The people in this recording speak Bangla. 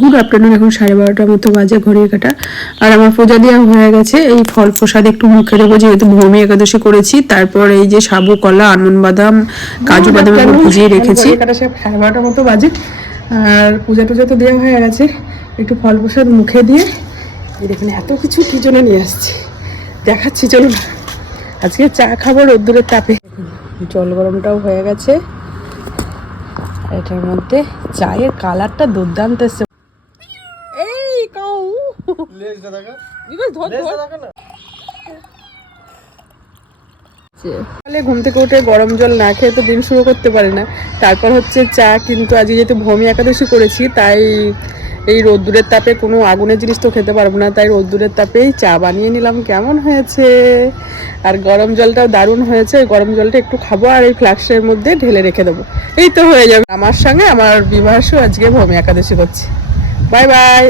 Good afternoon. এখন 12:30 মতো বাজে ঘড়ির কাঁটা। আর আমার পূজা দেওয়া হয়ে গেছে। এই ফল প্রসাদ একটু মুখে দেবো, যেহেতু ভূমি একাদশী করেছি। তারপর এই যে সাবু, কলা, আলমন্ড বাদাম, কাজু বাদাম এগুলো ভিজিয়ে রেখেছি। ঘড়ির সব 12:30 মতো বাজে। আর পূজা টুজা তো দেওয়া হয়ে গেছে। একটু ফল প্রসাদ মুখে দিয়ে এই দেখুন এত কিছু কি জন্য নিয়ে আসছি, দেখাচ্ছি চলুন। আজকে চা খাবো রোদ্দুরের তাপে। জল গরমটাও হয়ে গেছে। এটার মধ্যে চায়ের কালারটা দুর্দান্ত এসছে। এই কাউ ঘুম থেকে উঠে গরম জল না খেয়ে তো দিন শুরু করতে পারে না। তারপর হচ্ছে চা, কিন্তু আজকে যেহেতু ভূমি একাদশী করেছি তাই এই রোদ্দুরের তাপে কোনো আগুনের জিনিস তো খেতে পারবো না, তাই রোদ্দুরের তাপেই চা বানিয়ে নিলাম। কেমন হয়েছে! আর গরম জলটাও দারুণ হয়েছে। গরম জলটা একটু খাবো আর এই ফ্লাক্সের মধ্যে ঢেলে রেখে দেবো, এই তো হয়ে যাবে। আমার সঙ্গে আমার বিবাহ আজকে ভূমি একাদশী করছি। Bye bye.